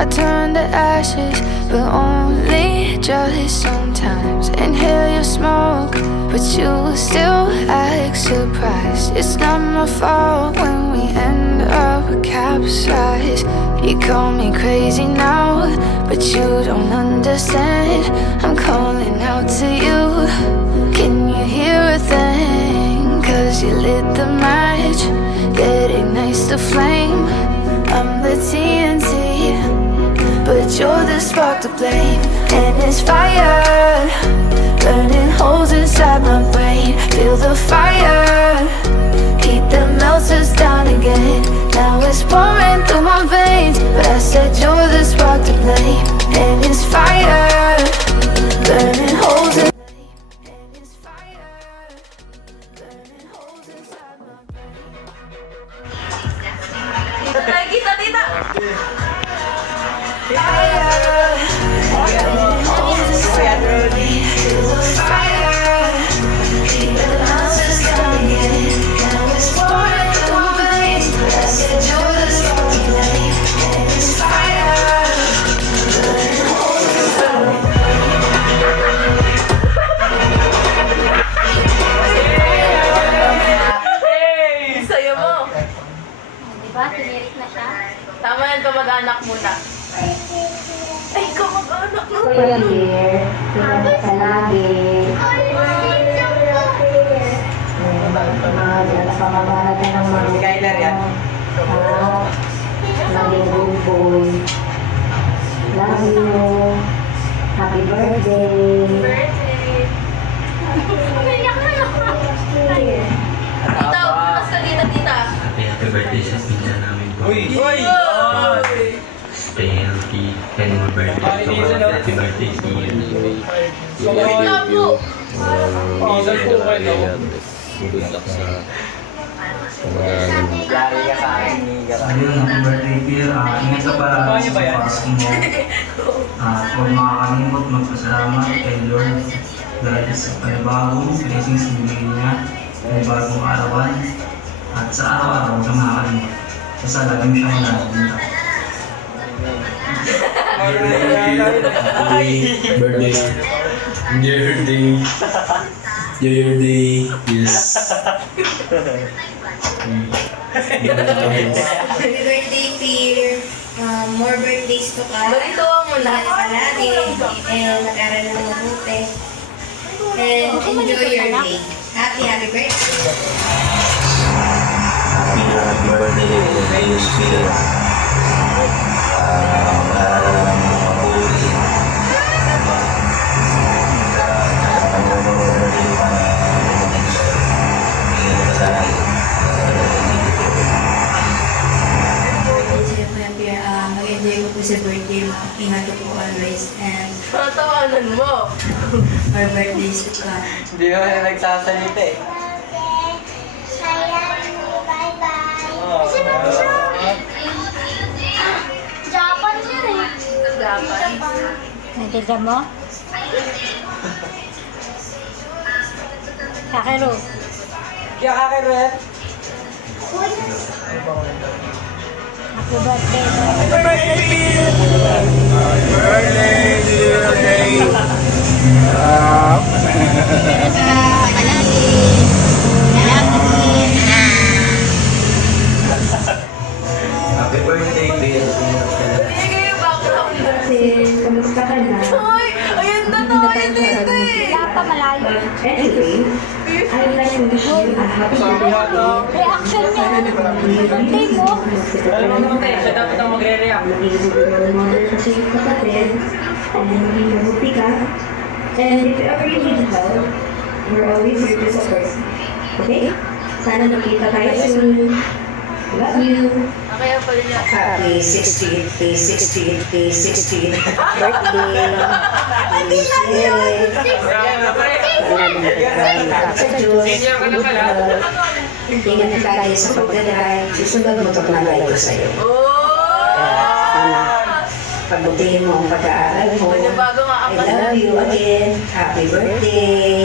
I turn to ashes, but only just sometimes. Inhale your smoke, but you still act surprised. It's not my fault when we end up capsized. You call me crazy now, but you don't understand. I'm calling out to you. Can you hear a thing? 'Cause you lit the match that ignites the flame. I'm the TNT, but you're the spark to blame. And it's fire, burning holes inside my brain. Feel the fire, heat that melts us down again. Now it's pouring through my veins, but I said you're the spark to blame. And it's fire, burning holes in. And it's fire, burning holes inside my brain. Kita, tita! Sayo mo! Diba? Tinirik na siya? Tama yan, kamag-anak muna. Ay, kamag-anak mo! Kuya dear, pinag ka lagi. Napamamara ka ng mga Skyler yan. Laging buboy. Love you. Happy birthday. Tita, bukas ka dito, tita. Happy birthday sa pizza namin. Uy! Stay healthy. 10 more birthday. So, happy birthday to you. Tita po! Good luck sa pamagalan mo. Ayun, happy birthday, Phil. Ingat ka para sa Pasko mo. Huwag makakalimot magpasalamat kay Lord dahil sa panibagong blessings na binigay niya, panibagong arawan, at sa araw-araw huwag ka makakalimot. Kasi lagi mo siya manalaman. Happy birthday. Your day is Happy birthday, Phil. More birthdays to come. Balituan mo na. Palagi. And mag-aral na mabuti. And enjoy your day. Happy birthday. Happy birthday to you, Phil. Mag-enjoy ko po sa birthday mo. Ingat ko po always. And Patawanan mo. more birthdays to come. Hindi mo na nagsasalita eh. Japan yun eh. Nagtigan mo? Kakero. Kaya kakiret? Happy birthday. Happy birthday, Phil. Hindi kayo background nurse. Kamusta ka na? Ay! Ayun na to! Ayun na yun Kaya pa malayo. Anyway, I would like to wish you a happy birthday. Reaction niya. Birthday mo. Alam mo naman tayo, siya dapat ang magre-react. And if ever you need help, we're always here to support you. Okay? Sana nakita tayo soon. Love you. Kaya pala niya. Happy 16th birthday. Senior ka na pala. Tingnan na tayo sa pagdadrive. Susunod mo ito na tayo sa'yo. Sana pagbutiin mo ang pag-aaral mo. Bago nga I love you again. Happy birthday.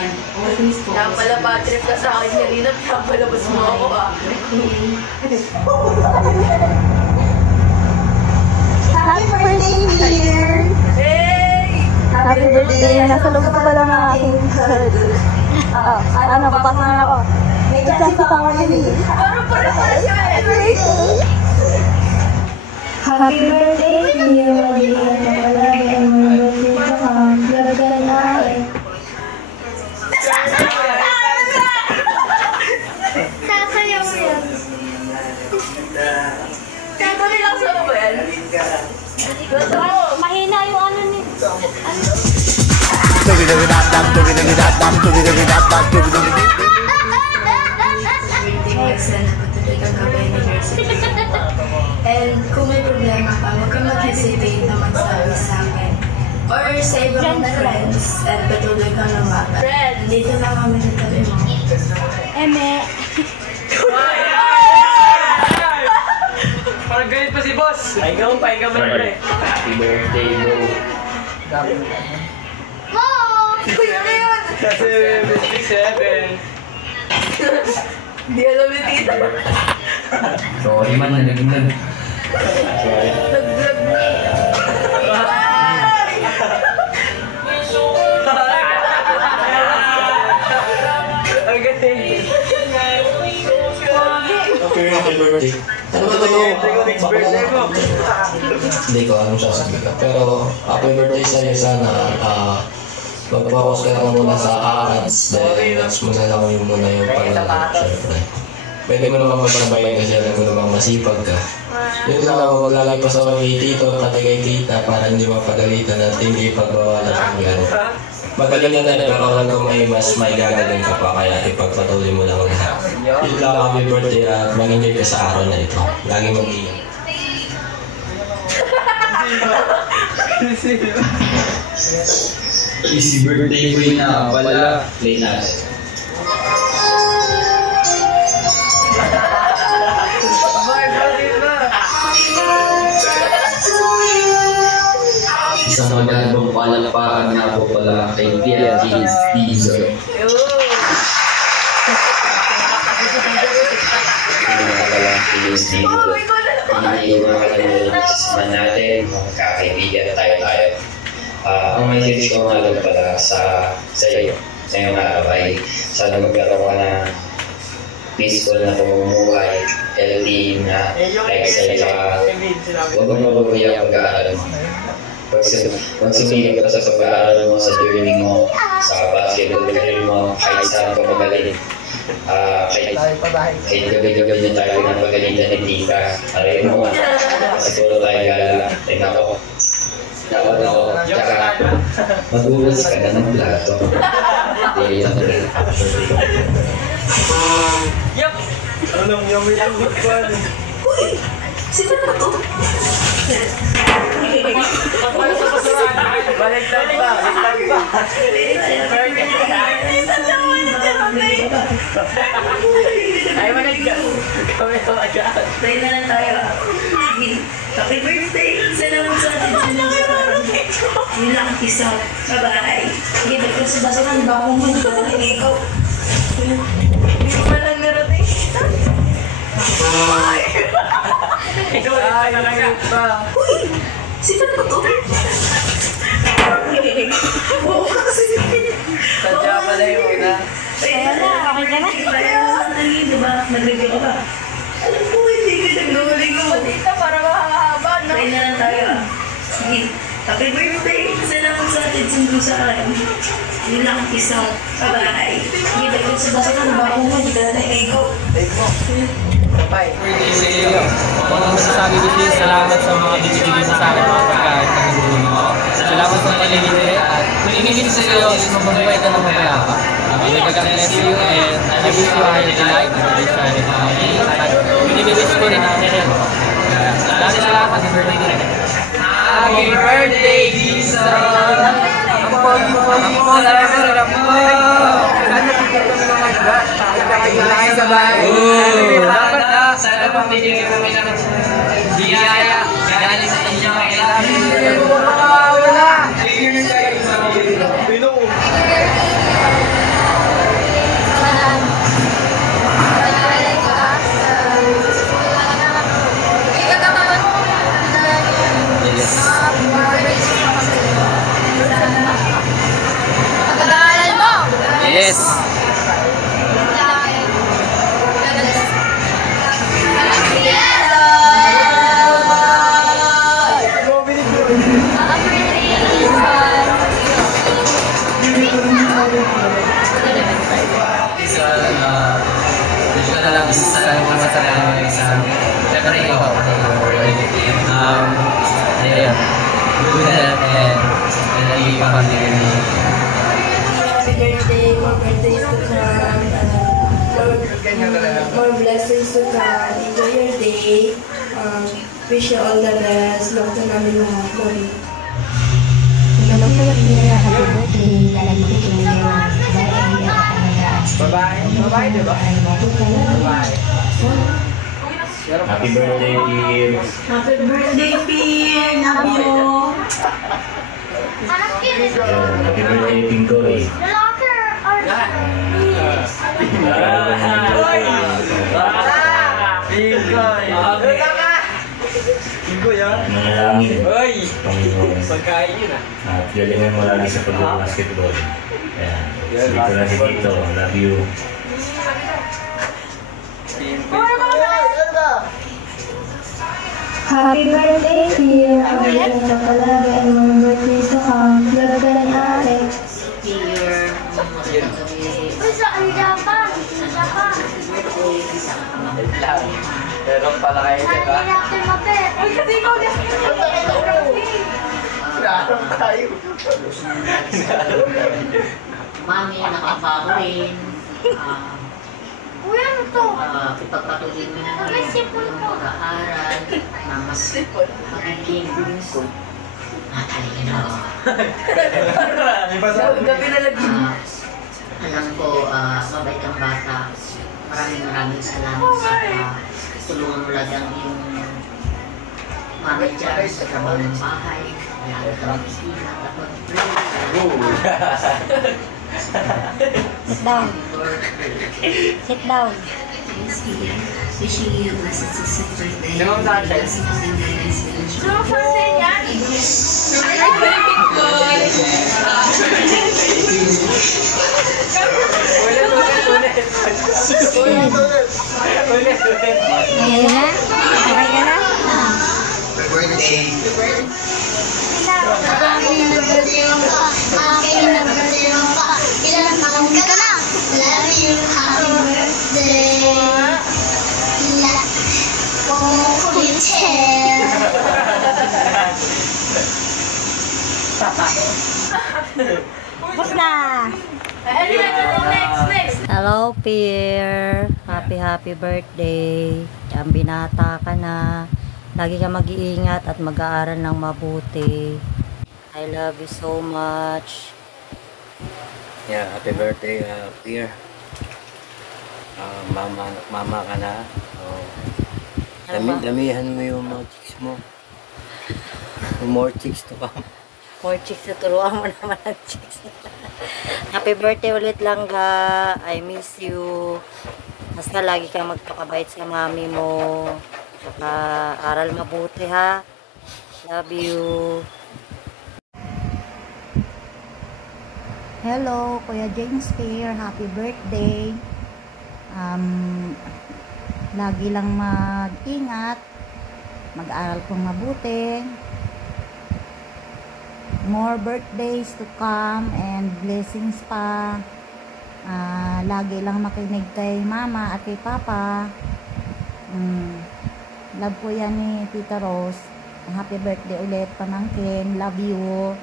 And always focus. Kaya pala bad trip ka sa akin kanina, pinapalabas mo ako ah. Happy birthday, Mir! Hey! Happy birthday! Nasa loob ko pala ng aking card. Ano, papasok na ako. May chance pa ako na Parang para siya eh. Happy birthday, Mir! Lalagan na eh. Sasayaw mo yan. Tuloy lang sa ba yan? Gusto mo? Mahina yung ano ni... Sana patuloy kang ka-anniversary. And kung may problema ka, huwag kang mag-hesitate na magsabi sa akin. Or sa iba mong friends at patuloy kang lumaban. Friend! Dito lang kami sa tabi mo. Eme. Parang ganit pa si boss. Pahinga mo na eh. Happy birthday, bro. Kuya na yun! Kasi 57. Di alam ni tita. Sorry man, nalaglag. Nag-vlog na. Ang gating. Happy birthday. Ano ba ito? Next birthday mo. Hindi ko alam siya sabi ka. Pero happy birthday sa'yo. Sana magpapawas ka lang muna sa ACADS dahil next mo na lang yung muna yung paglalaro, syempre. Pwede mo naman magpapabay kasi alam ko naman masipag ka. Yun lang ako maglalagay pa sa kay tito pati kay tita para hindi mapagalitan at hindi pagbawalan ng gano'n. Magaling na pero alam ko may gagaling ka pa kaya ipagpatuloy mo lang lahat. Yun lang, happy birthday at mag-enjoy ka sa araw na ito. Lagi mag-iingat. Easy birthday ko na pala. Play natin. Isang magandang palakpakan nga po pala kay Tia Diesel. Iniiwan ka ng man natin, mga kakaibigan tayo. Ang message ko nga lang pala sa iyo, sa iyong arabay, sana magkaroon ka ng peaceful na pamumuhay, healthy na lifestyle ka. Huwag mo mababayang pag-aaral mo. Pag sumilip ka sa pag-aaral mo, sa journey mo, sa basketball career mo, kahit saan ka magaling. Kahit gabi-gabi na tayo ng pagalitan ni Tika, aray mo nga, kasi puro tayo galala. Tingnan ko. Tsaka magulas ka na ng plato. Hindi yan rin. Yup! Anong yummy ang lukban? Uy! Sino na to? Pagpala sa basurahan. Baliktad ba? Ay, magaling. Kami ito agad. Tayo na lang tayo. Happy birthday! Salamat sa atin. Yun lang, peace out. Bye-bye. Sige, ba't ko sa basuran? Baka mo mo ikaw. Hindi ko man lang narating. Ikaw ay talaga. Uy! Sino na to? Oo, kasi Sadya pala yung una. Ayan na, okay ka na? Diba? Nag-review ka ba? Alam ko, hindi ka nagnuling ko. Tita, para mahahaba, no? Try na lang tayo. Sige. Happy birthday! Salamat sa atin sundo sa akin. Yun lang, peace out. Bye-bye. Sige, ba't ko sa basuran? Baka mo mo na ikaw. Bye. Ang masasabi ko din, salamat sa mga binibigay mo sa akin, mga pagkain na nagulong mo. Salamat sa paninigay at kung inigit sa iyo, is mabuhay ka ng mapayapa. May kagakiless you and I wish you a happy life. I wish you a happy family. At binibigay ko rin natin rin. Salamat sa birthday din. Happy birthday, Jesus! Ang pogi-pogi mo, sarap mo! Sana bigyan kami ng magda. Kaya sa bahay. Dapat na, sana pambigyan kami ng biyaya. Galing sa inyo, kailangan. Hindi mo makawala. Cheers kayo sa mga. lang sana po masarap naman sa amin. Siyempre ikaw. Ayun. Good health and lagi pa kami. Happy birthday, more birthdays to come, more blessings to come. Enjoy your day. Wish you all the best. Love to namin lahat. Love you. Hello po, happy birthday. Lagi ko Bye-bye, diba? Bye-bye. Happy birthday, Pierre. Happy birthday, Pierre. Love you. Happy birthday, Pinkoy. Manalangin. Pagkain yun ah. At galingan mo lagi sa pag-basketball. Ayan. Dito na si Tito. Love you. Happy birthday, dear. Ang ganda na palagi and more birthdays to come. Ganda na natin. Uy, saan Japan? Sa Japan. Meron pala kayo, diba? Saan natin mapet? Uy, kasi ikaw na Naroon tayo. Mami, nakapagawin. Uy, ano to? Ipagpatuloy mo na May sipon yung po. pag-aaral na mas magiging matalino. Alam ko, mabait kang bata. Maraming salamat sa tulungan mo lang yung mami dyan sa trabaho ng bahay. Kaya ka mag-iingat at mag-pray. Sit down. Sit down. Wishing you a blessed success birthday. Sino ang tatay? Sino ang tatay yan? Ayan na? Okay ka na? Birthday. Ilan taon ka na? Love you, happy birthday. Tapos na! Next. Hello, Pierre. Happy birthday. Yan, binata ka na. Lagi ka mag-iingat at mag-aaral ng mabuti. I love you so much. Yeah, happy birthday, Pierre. Mama ka na. Damihan mo yung mga chicks mo. More chicks to come. More chicks, turuan mo naman ang chicks. Happy birthday ulit, Langga. I miss you. Basta lagi kang magpakabait sa mami mo. Saka aral mabuti, ha. Love you. Hello, Kuya James Pierre. Happy birthday. Lagi lang mag-ingat. Mag-aral kong mabuti. More birthdays to come and blessings pa. Lagi lang makinig kay mama at kay papa. Love ko yan ni Tita Rose. Happy birthday ulit, pamangkin. Love you.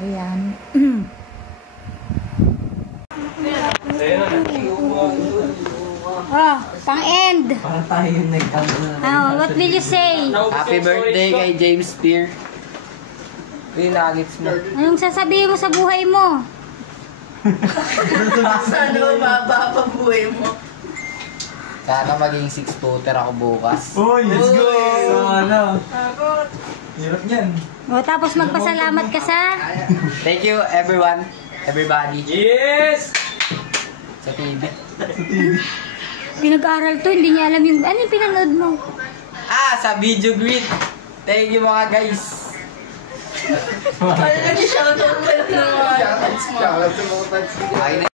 Ayan. Oh, pang-end. Para tayo yung What will you say? Happy birthday kay James Pierre. Yung nuggets mo. Anong sasabihin mo sa buhay mo? Sana mabababuhay mo. Sana maging 6-footer ako bukas. Uy, let's go! Sana. Hirap niyan. O, tapos magpasalamat ka sa... Thank you everyone. Everybody. Yes! Sa TV. Pinag-aral to, hindi niya alam yung... Ano yung pinanood mo? Sa video grid. Thank you mga guys. Shoutout ka lang naman. Shoutout sa mga fans mo.